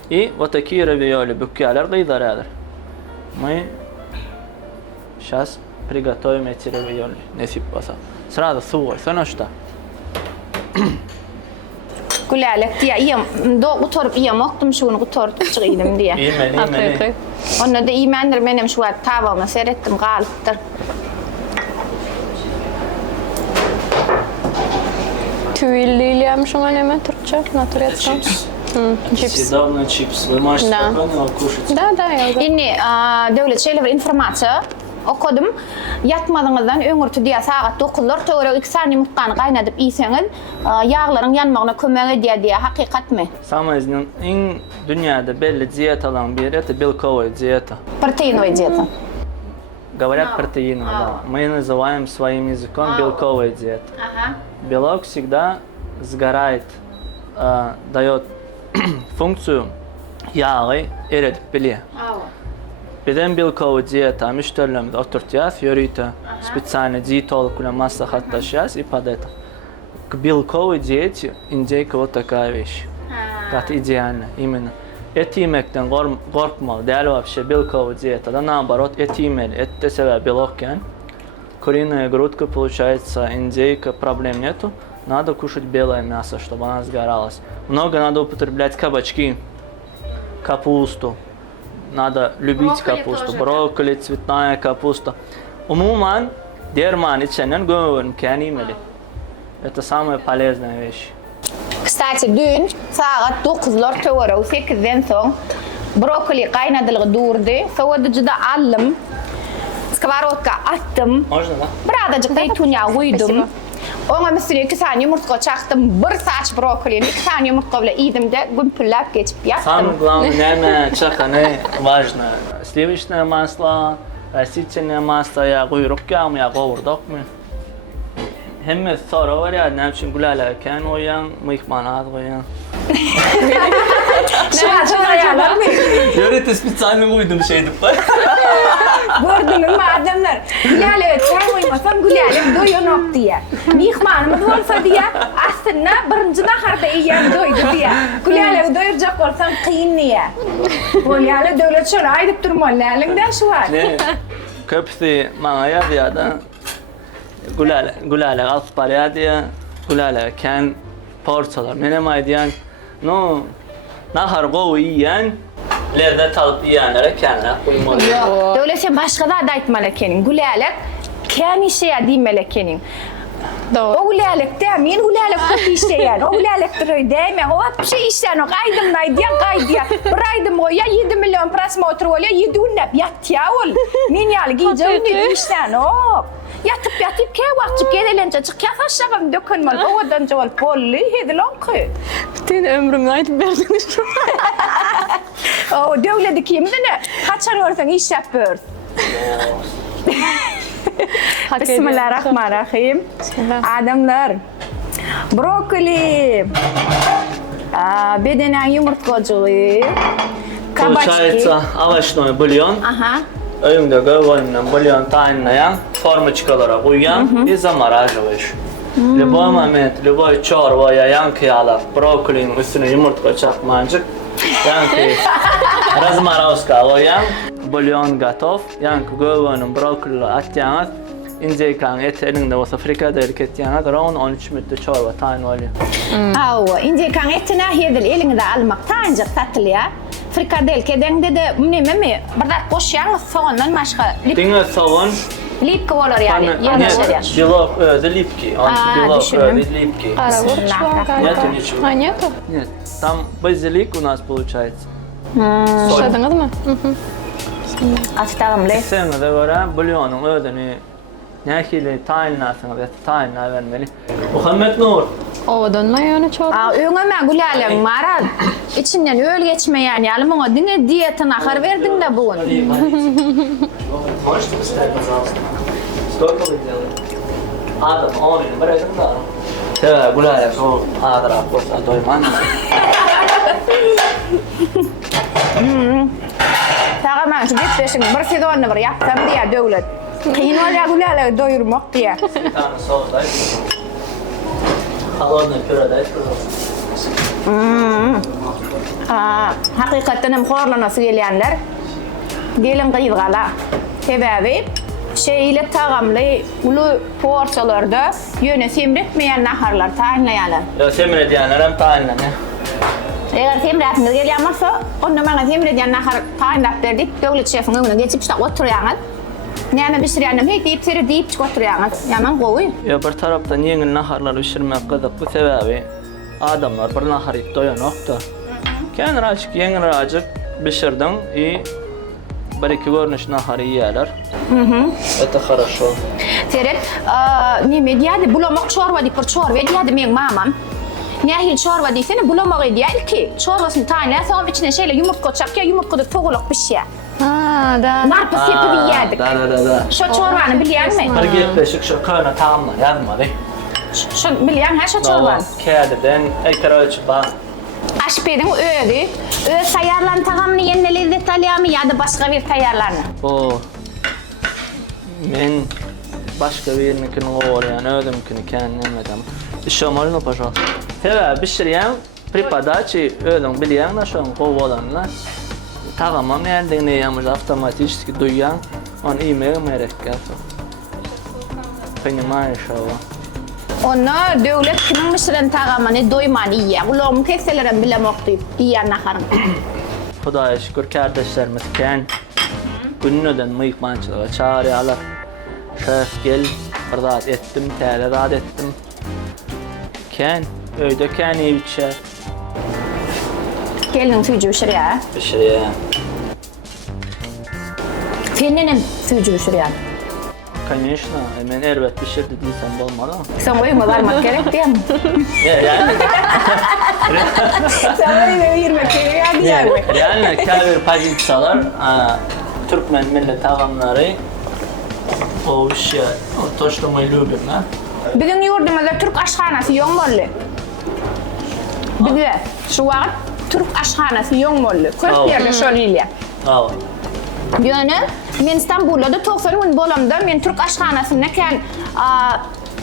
И вот такие равиоли букялер кыйдаралар. Мы сейчас приготовим эти равиоли. Насип болса. Сразу сугой, sonra что? Gülalek diye iyem do oturup iyem oktum şunu oturup çıkıydım diye. İyimeli. Onu da iyimendir benim şu an tavama seyrettim kalıptır. Tüyllüylüyem şuna ne mi Türkçe? Naturetsam. Чипс. Съедобный чипс. Вы можете Да. спокойно его кушать. Da ya. Şimdi devlet şeyler informasiya okudum. Yatmadığınızdan öngürtü diye saat 9'lar sonra 2 saniye mutfağını kaynatıp iyiyseniz yağların yanmağına kömek ediyor diye hakikat mi? Самая dünyada belli diyet alan bir yer, это белковая диета. Протеиновая диета. Говорят протеиновая, да. Мы называем своим языком белковая диета. Белок всегда сгорает, дает функцию yağı eritip biliyor. Beden белковая диета, müşterilerimiz oturtacağız, yürüyte, специально диетологla maslahatlaşacağız и под это. К белковой диете индейка вот такая вещь. Как идеально, именно. Et yemekten korkmalı, değil вообще белковая диета. Да наоборот, et yemeli. Et de sever белоkken. Куриная грудка, получается, индейка, проблем нету. Надо кушать белое мясо, чтобы она сгоралась. Много надо употреблять кабачки, капусту. Надо любить капусту. Брокколи, цветная капуста. Умуман, дерман içenden görünken yemeli. Это самая полезная вещь. Kısaca dün saat 9'lar sonra 8'den son brokoli kaynadılığı durdu. Sonra juda aldım. Skavarotka attım. Можно, да? Birazcık da tunya koydum. Ona mesela 2 saniye yumurta çaktım. Bir saç brokolini 2 saniye yumurta ile yedim de gümpüllap geçip yattım. Самое главное, наверное, чаканы важно. Сливочное масло, растительное масло, я kuyruk yağı mı, ya kavurduk mu? Hem sonra var ya, ne için gülerken oyan, mıyıkmanat oyan. Şuna ayarlar mı? Yöre de spesialini koydum şeydi. Gördün mü adamlar? Gülerle çay koymasam gülerle doyunok diye. Mihmanımız olsa diye aslında birinci naharda yiyen doydu diye. Gülerle doyuracak olsam kıyın niye? Gülerle devlet şöyle aydıp durmalı elinden şu var. Ne? Köpsi bana ya diye da gülerle alıp paraya diye gülerle ken porsalar. Benim aydiyen no nahar kovu yiyen lezzet alıp yiyenlere kendine koymalı. Devlet sen başka da adayt melekenin. Gülerle ken işe yadi melekenin. Doğru. O gülerlik demeyin, gülerlik kötü işleyen. O gülerlik duruyor deme. O hep şey işleyen, o kaydım naydiyen kaydiyen. Biraydım o ya 7 milyon prasma oturuyor ya 7 unnep yat ya ol. Min yalı giyeceğim ne işleyen o. Yatıp ke vakti gedelince çık ya saçlarım dökünmel. O adanca ol polli hedilan ki. Bütün ömrümü ayıp verdiniz. O devleti kimdi ne? Kaçar olsan iş yapıyoruz. Bismillahirrahmanirrahim. Adamlar. Brokoli. Bedenen yumurtacığı. Получается овощной бульон. Aha. Önünde göğünle bульон tayinlayan formочкалара koyuyan и замораживаешь. Любой момент, любой чорвая янки алып, брокколinin üstüne yumurta çakmancık, янки разморозка koyan, bульон готов, янки göğünün brokoli atacağız. İnceykan et elinde olsa frikadelik et yana göre 13 müddet çorba tayin oluyor. Awa, ince kan etine hedil elinde almak tancık satılıyor. Frikadelke dengde de neme mi? Bardak koşyan soğandan başka Dinle savun. lip olur yani. Нет, белок липкий, он белок düşündüm. липкий. Нету ничего. А, нету? Нет, там базилик у нас получается. Yaşadınız mı? Açtağımlı. Sen de göre bulyonun ödünü nekili tayinlasınız, tayinler vermeli. Muhammed Nur. Ovadan mı yani çok? Öňeme gülälen mara içinden öl geçme yani. Alımına dine diyetine ahar verdin de bugün. Можете поставить, пожалуйста? Столько вы делаете? Адам, он или брэдом, да? Да, гуляя, что Адра, просто той манна. Tağaman şu gitpeşin bir sezonunu bir yapsam diye devlet. Kıyın ol ya güläle doyurmak diye. Bir tane sos dayı. Холодное пюре дайте, пожалуйста. Hakikaten hem horlanası gelýänler gelin gyýdgala. Sebäbi şeýle tagamly ulu porsiyalarda ýöne semretmeýän naharlar taýinlaýarlar. Ya semre diyenler hem tayinle ne? Eger semretmez gelýän bolsa, onda maňa semredýän nahar taýinlap berdik. Döwlet şefiniň öňüne geçip şeýle oturýaňyz. Näme pişirýänem hek diýip seri diýip oturýaňyz. Ýaman gowy. Ya bir taraftan yengil naharlar pişirmek gyzyk, bu sebebi adamlar bir nahar ip doýanokda. Kenaracık, yengilacık pişirdin и bir-iki görnüş naharı ýýärler. Это хорошо. Seret, näme diýädi? Bulamak çorba diýip bir çorba diýädi meň mamam. Nähil çorba diýsene bulamak diýär ki, çorbasyny taýinläsem içine şeýle yumurtka çakýar, yumurtkada togulyk pişýär. Ha, da. Narpı sepip ýerdik. Da. Şo çorbany bilýärmi? Bir gepleşik şu köne tamamlar, yazmadı. Şo bilýän ha şo çorbany? Kädeden ekler ölçüp bak. Aşpedin öýdi. Öz taýarlan tagamny ýene lezzet alýarmy ýa-da başga bir taýarlarny? O men başka birininkini goýan, özümkini kendim. Ещё можно, пожалуйста? Sebäbi pişirýän при подаче özüň bilýän da şoň gowy bolanlar. Tagamam ýerdiňi ýamyş автоматически duýýan, onu iýmegi merekkä. Понимаешь, ава? Onu döwlet kimin pişiren tagamany doýmany ýýär. Ulam keseleren bilemek diýip ýýän naharyň. Hudaýa şükür kardeşlerimiz ken günnöden mıykmançylyga çağırýarlar. Şef gel, bir zat etdim, täze zat etdim. Ken, öýde ken iýip içer. Gelin süýjü pişirýär. Pişirýär. Senenem süýjü pişirýär. Конечно, men elbet pişirdi diýsem bolmady. Sen oýma barmak gerek diýem. Yani, Sen oýma ýermek gerek diýermi? yani käbir pozisiýalar, Türkmen millet tagamlary o şey, то, что мы любим, да? Bizim yurdumuzda Türk aşhanası ýoň bolly. Bizde şu wagt Türk aşhanası ýoň bolly. Köp ýerde şolýar. Bravo. Ýöne men İstanbulda 90 gün bolamda men Türk aşhanasyna ken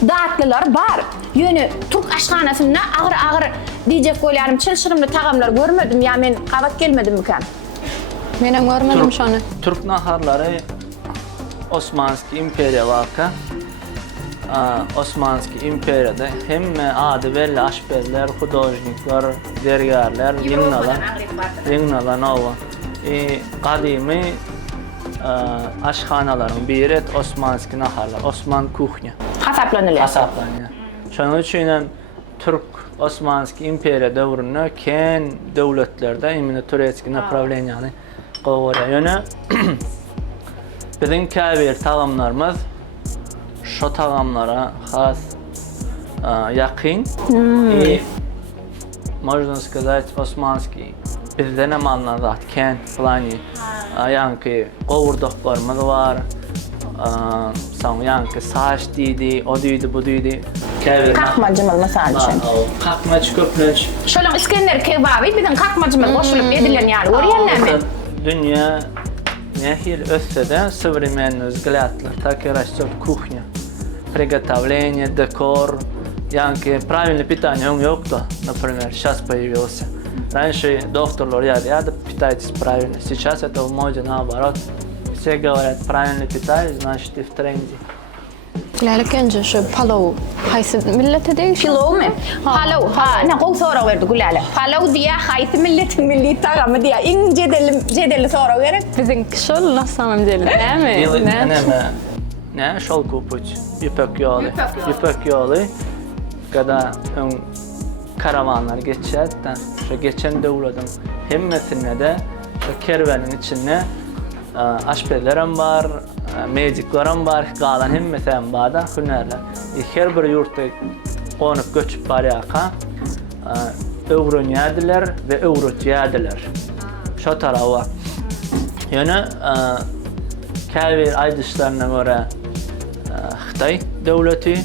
datlylar bar. Ýöne Türk aşhanasyna agyr diýjek bolýarym, çylşyrymly tagamlar görmedim. Ya men gabat gelmedim miken. Menen görmedim şonu. Türk naharları Osmanski imperiya vaka. Osmanski imperiyada hemme adı belli aşberler, hudojniklar, dergärler, ýygnalan owa. Kadimi aşxanaların biri Osmanski naharlar, Osman kuchnya. Hasaplanýar. Şonuň üçin Türk Osmanski imperiya döwründe ken döwletlerde imine turetski направлениýany gowurýar. Ýöne bizim käbir tagamlarymız şo tagamlara has yakın и можно сказать османский. Bizden hem anladık ken plani yankı qovurduklarımız var. Yankı saç diydi, o diydi, bu diydi. Kakmacymyz mysal üçin. Kakmaç, köpneç. Şolaň İskender kebaby biziň kakmacymyz goşulyp edilen ýaly görýänlermi? Dünya nehir össede современный взглядlar, так и растет кухня. Приготовление, декор. Янки, правильное питание, он ёкто, например, сейчас появился. Раньше доктор говорят, питайтесь правильно. Сейчас это в моде наоборот. Все говорят, правильно питаюсь, значит ты в тренде. Lale önce şu palav. Haysi millete değil. Pilav mı? Palav. Ha, ne kol sonra verdi gülale. Palav diye haytı milli tagamı diye. İn cedeli sonra verip. Bizim şol nasıl amceli değil mi? Ne şol kupuç, yüpek yolu. Yüpek yolu. Kada karavanlar geçerden, şu geçen devletin hemmesine de şu kervanın içine aşpelerim var, meciklerim var, kalan hemmesen bağda hünerler. Her bir yurtta konup göçüp bariyaka övrün yerdiler ve övrüt yerdiler. Şu tarafa. Yani kavir aydışlarına göre Xitay devleti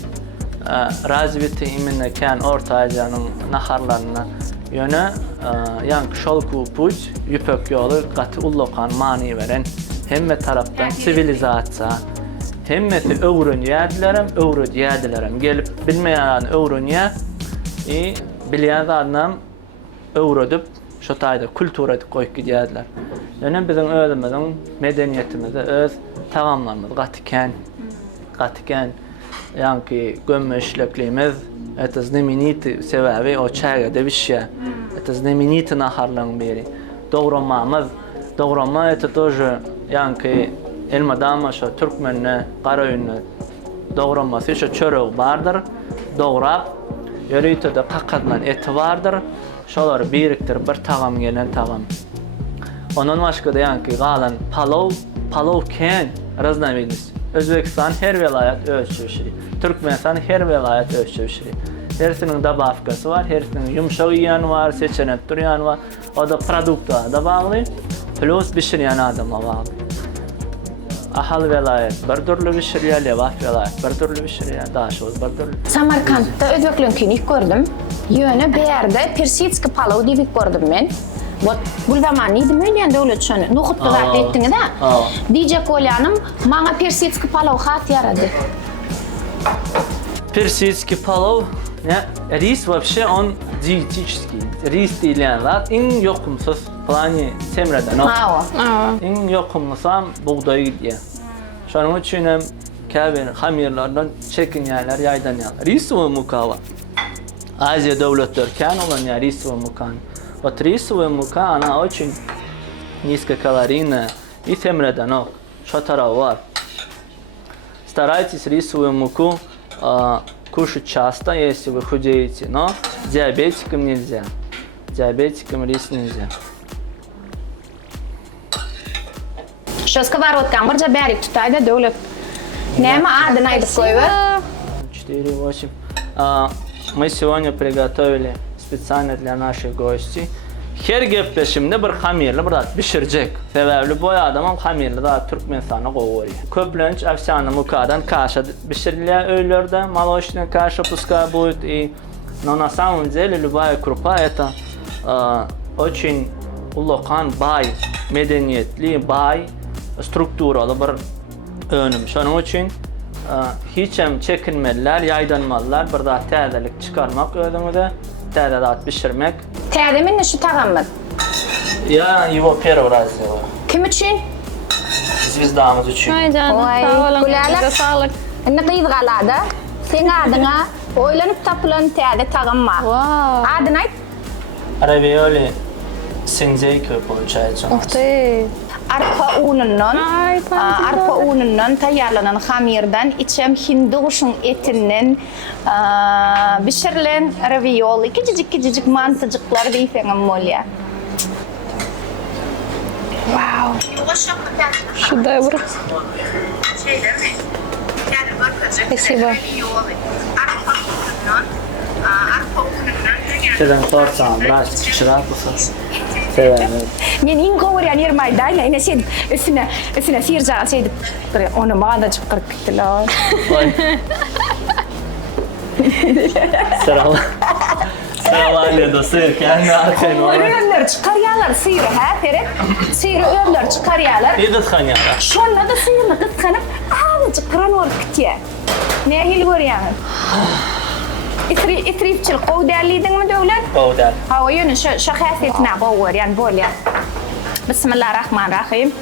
razviti imine kan Orta Asya'nın naharlarına yöne yank şol kupuç yüpek yolu katı ullokan mani veren hemme taraftan sivilizasya hemmeti övrün yerdilerim gelip bilmeyen övrün yer bilyen adam övrüdüp şu tayda kültüre koyup gidiyorlar. Yani bizim özümüzün medeniyetimizi öz tamamlamız qatiken yanki gömmeşlikliğimiz etizneminiti sebebi o çağa devişya etizneminiti naharlan beri doğrama eti toju yanki elmadama şu Türkmenne qarayını doğraması şu çörek vardır doğrap yörüyte de qaqadlan eti vardır şolar biriktir bir tağam gelen tağam onun başka da yanki qalan palav ken raznaviliz Özbekistan her vilayet ölçüşürü. Türkmenistan her vilayet ölçüşürü. Hersinin de bafkası var, hersinin yumuşak yiyen var, seçenek duruyan var. O da produkta da bağlı, plus pişiren adamla bağlı. Ahal vilayet bir türlü pişiriyor, Levaf vilayet bir türlü pişiriyor, Daşoz bir türlü. Samarkand'da Özbeklünkini gördüm. Yöne bir yerde Persiyetski palav diye gördüm ben. Bu zaman neydi mi diyen devlet şunu? Nuhutlu zat ettiniz ha? Diyecek olanım, bana Persiyetski palav hat yaradı. Persiyetski palav, рис вообще он диетический. Рис deyilen zat en yokumsuz plani semreden o. En yokumlusam buğdayı gidiyor. Şunun için hem kavir hamirlardan çekin yerler, yaydan yerler. Ris ve mukava. Azya devletlerken olan ya ris ve mukan. Вот рисовая мука, она очень низкокалорийная и темредано, шатара вар. Старайтесь рисовую муку кушать часто, если вы худеете, но диабетикам нельзя. Диабетикам рис нельзя. Şu skовородкам bir берег tutaydı devlet. Нема adını aydık koyuver. 4-8. Мы сегодня приготовили специально для наших гостей. Her gepleşimde bir hamirli bir zat pişirecek. Sebepli bu adamın hamirli zat Türkmenistan'a kovuyor. Köplenç afsana mukadan kaşa pişiriliyor öylerde. Молочная каша пускай будет. Но на самом деле любая крупа это очень улоkan, bay, medeniyetli, bay, strukturalı bir önüm. Şunun için hiç hem çekinmeliler, yaydanmalılar. Bir zat təzelik çıkarmak özünüze. Təzədat pişirmek. Təzemin şu tağamın? Я его первый раз делаю. Kim için? Звездамız için. Ay canım, sağ olun. Size sağlık. Ne kıyıdığalarda? Sen adına oylanıp tapılan təzə tağım var. Adın ayt? Ravioli с индейкой получается. Ух ты. Arpa unundan tayarlanan hamirdan içem hinduşun etinden pişirilen ravioli küçücük mantıcıklar deyfenim molya. Wow. Шедевр. Спасибо. Şuradan sorsan biraz çırak mısın? Severim. Men in ko'rgan yermayda, yine sen üstüne sirja şeydi. Onu bana çıkarıp gittiler. Selam dostlar. Kendi arkayın var. Öğrenler çıkarıyorlar sıyırı ha Ferit. Sıyırı öğrenler çıkarıyorlar. İyi kıskanıyorlar. Şunla da sıyırla kıskanıp azıcık kıran var kıtya. Ne hil görüyorsun? İtrifçil kovderliydin mi devlet? Kovder. Ha yönü şu hasretine boğur yani böyle. Bismillahirrahmanirrahim.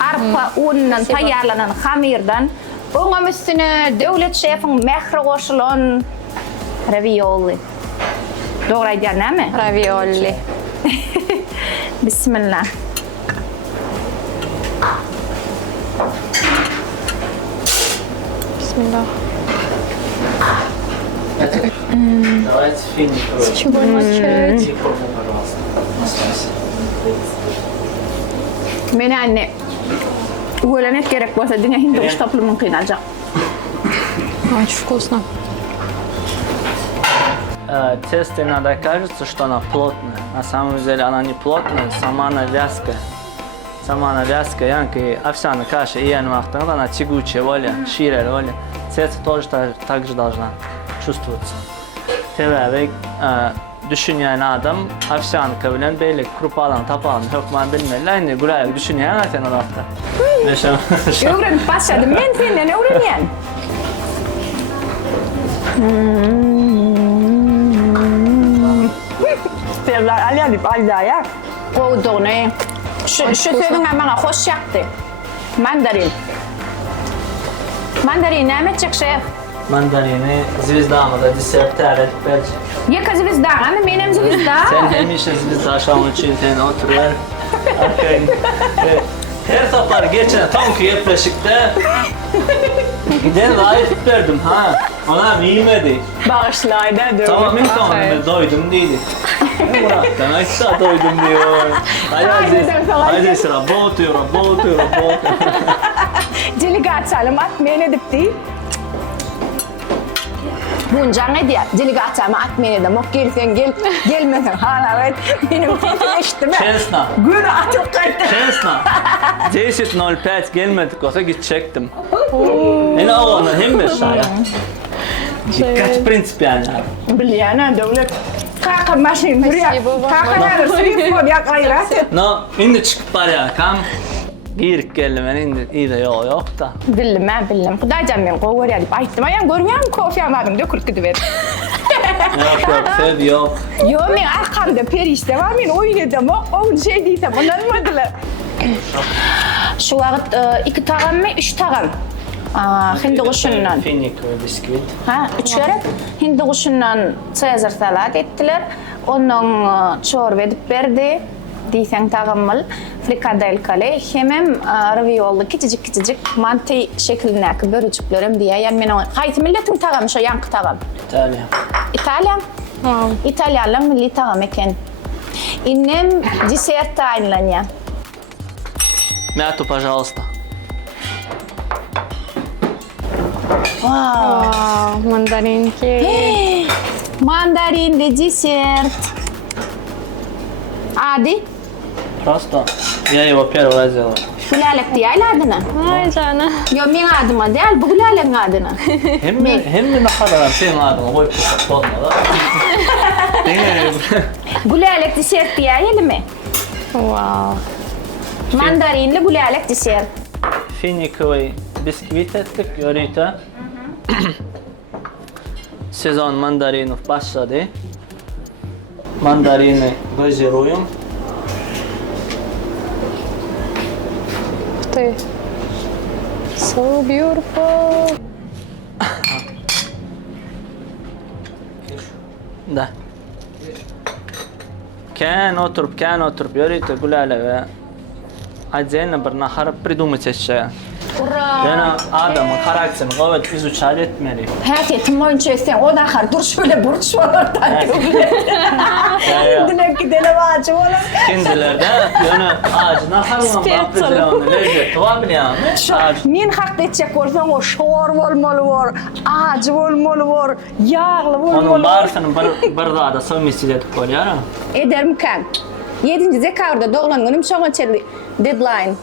Arpa unundan tayarlanan hamirdan Onun üstüne devlet şefin mehri koşulan ravioli. Doğru idea değil mi? Ravioli. Bismillah. Bismillah. Давайте финиковый. Чего начать? Тихому, пожалуйста. Оставайся. Beni anne. Öğlenet gerek olsa dünya hindi kuş toplumun kıynalacak. Очень вкусно. Тесто иногда кажется, что она плотная. На самом деле она не плотная, сама она вязкая. Сама она вязкая, янка и овсяная каша, и она тягучая, воля, ширая, воля. Тесто тоже так же должна чувствоваться. Tevabek düşünen adam овсянка bilen böyle krupalan tapalan hükman bilmeli. Aynı buraya düşünen zaten o hafta. Öğrenip başladım. Ben senden öğreniyen. Sevler Ali Ali Ayda'ya koyduğunu. Şu sözün bana hoş yaptı. Mandarin. Mandarin ne edecek şef? Mandarini звезда da desert terlet belki. Yaka звезда, ama benim звезда. Sen demişsin звезда şamın çilten oturuyor. Her sefer geçen tam ki yapışıkta giden layık verdim ha. Ona yemedi. Bağışlaydı. Tamam ben doydum değildi. Murat demek ki doydum diyor. Aziz работаю. Делегациялым atmayan edip değil. Buncan ne diye? Delegatsiyamı atmayan edip. Ok gelsen gel, gelmesen hala evet. Benim fikrim işte mi? Честно. Günü atıp kaydı. Честно. 10.05 gelmedik olsa gidecektim. Yine oğlanlar hem mi şaya? Kaç prensip yani? Biliyorsun devlet. Kaka maşin buraya. Kaka neresi? Buraya kayrat. No, şimdi çıkıp var ya kam. Girip geldim ben indi iyi de yok da. Bilmem. Kudaycan ben kovur ya. Ayıttım ayağım görmüyor musun? Kofi almadım. Dökülüp gidiver. Yok sev yok. Yo men arkamda perişte var. Men oynadım. O şey değilsem onarmadılar. Şu vakit 2 tağam mı? 3 tağam. Hindi kuşundan. Finik ve bisküvit. Ha, 3 kere hindi kuşundan Caesar salat ettiler. Onun çorba edip verdi. Diysen tağamıl. Frikadelkali. Hemen ravioli küçücük mantı şeklindeki börücüklerim diye. Yani ben kayıt milletin tağamı şu yankı tağam. İtalya. İtalyan. İtalyanlar milli tağam eken. İnnem desert tayinlanıyor. Мяту, пожалуйста. Вау, мандаринки. Mandarin de desert. Adi. Просто я его первый сделал. Gülalek diye adına. Ay canım. Yo men adıma değil, bu gülalek adına. Hem de ne kadar senin adına koyup tutmadı. Gülalek desert diye yeli mi? Вау. Mandarinli gülalek desert. Финиковый bisküvit ettik yörüte. Sezon mandarinов başladı. Mandarini газируем. Ух ты. So beautiful. Да. كان отруб yörüte gülale ve отдельно bir nahar придумать eşya. Yani adamın karakterini evet izüçar etmeli. Herkesin boyunca sen o da dur şöyle burç var orada. Dinle gidelim ağacı oğlum. Kendilerde yani ağacına harman baktıcılar onu lezzeti var mı yani? Men haqda edecek olsam o şor olmalı var, ağacı olmalı var, yağlı olmalı Onun var. barısının bir daha da samimiyet edip koyuyorum. Ederim kan. 7. dekabrda doğulan günüm şoğaçeli deadline.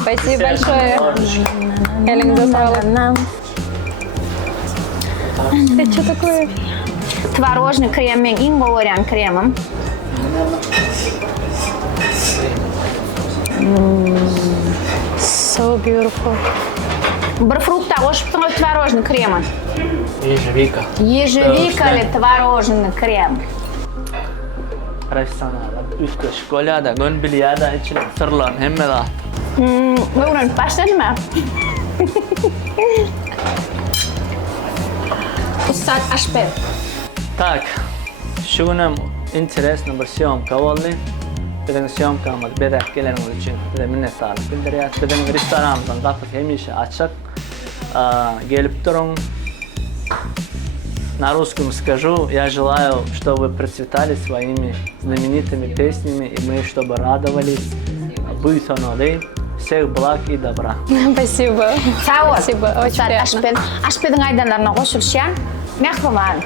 Спасибо большое. Элинге сağlık. Это что такое? Tворожный крем, men eng ko'rgan kremim. So beautiful. Bir fruktda qo'shibsizlar tворожный kremi. Ежевика. Ежевикали tворожный krem. professioneller ute i skolan, gön biljada için sırlan hemme da. Buyurun, başladı mı? Ustad Aşper. Так, шугунам интересна бар съемка волли. Биден съемкамыз бедек келеріңіз үшін minnettarlık bildiriyoruz. Биден restoranımızın kapısı hemişe açık. Gelip durun. На русском скажу, я желаю, чтобы вы процветали своими знаменитыми песнями, и мы, чтобы радовались, бuytonoли, всех благ и добра. Спасибо. Sağ ol. Спасибо, очень Ustad приятно. Aşper. Aşper'in aydanlarına koşulşan. Mehriban,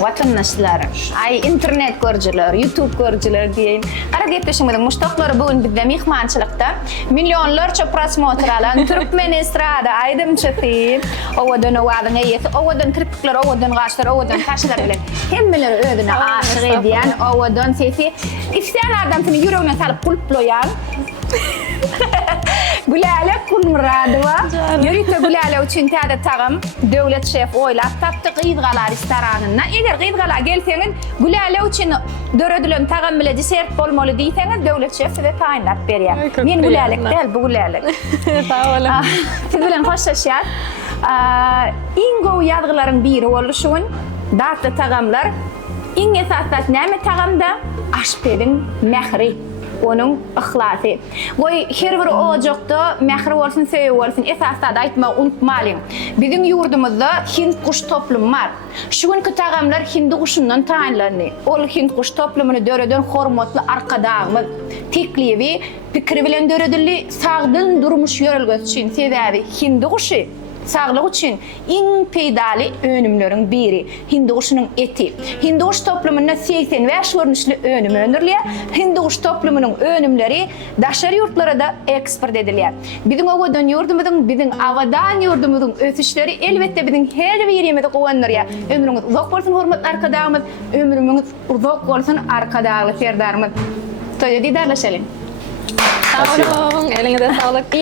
vatandaşlar, ay internet görücüler, YouTube görücüler diyeyim. Ara deyip peşimden muştaqları bugün bizde mihmançılıkta milyonlarca prosmotr alan Türkmen estrada aydım çıtı. Ovadan ovadın eyeti, ovadan kirpikler, ovadan gaçlar, ovadan taşlar bilen. Hemmeleri ödüne aşık ediyen, ovadan sesi. İsteyen adam seni yüreğine salıp kulployan. Gülale kul muradıva. Yürüte Gülale üçün tədə tağım devlet şef oylap taptı qıydğalar restoranına. Eğer qıydğala gelseniz Gülale üçün dörödülün tağım bile desert bolmalı deyseniz devlet şef size tayinlap berýär. Ay, çok Men Gülale priятно. değil, bu Gülale. Sağ olun. Siz bilen hoşlaşýar. Ingo ýadgylaryň biri boluşuň datly tagamlar. Iň esasat näme tagamda? Aşperiň mehri. Onun ihlasy. Goý her bir ojokda mehri bolsun, söýü bolsun, esasda aýtmagy unutmalyň. Biziň ýurdumyzda Hind guş toplum bar. Şu günkü tagamlar Hindi guşundan taýinlandy. Ol Hind guş toplumyny döreden hormatly arkadaşymyz, teklibi, pikri bilen döredildi, sagdyn durmuş ýörelgesi üçin sebäbi Hindi guşy sağlık için en peýdaly önümleriň biri Hindi guşunyň eti. Hindi guş toplumuna 85 görnüşli önüm öndürilýär. Hindi guş toplumynyň önümleri daşary ýurtlara da eksport edilýär. Biziň owadan ýurdumyzyň, biziň awadan ýurdumyzyň ösüşleri elbetde biziň her bir ýerimizi gowandyrýar. Ömrüňiz uzak bolsun hormatly arkadaşymyz, ömrüňiz uzak bolsun arkadaşly serdarymyz. Toýa diýdarlaşalım. Sağ olun. Elinize sağlık.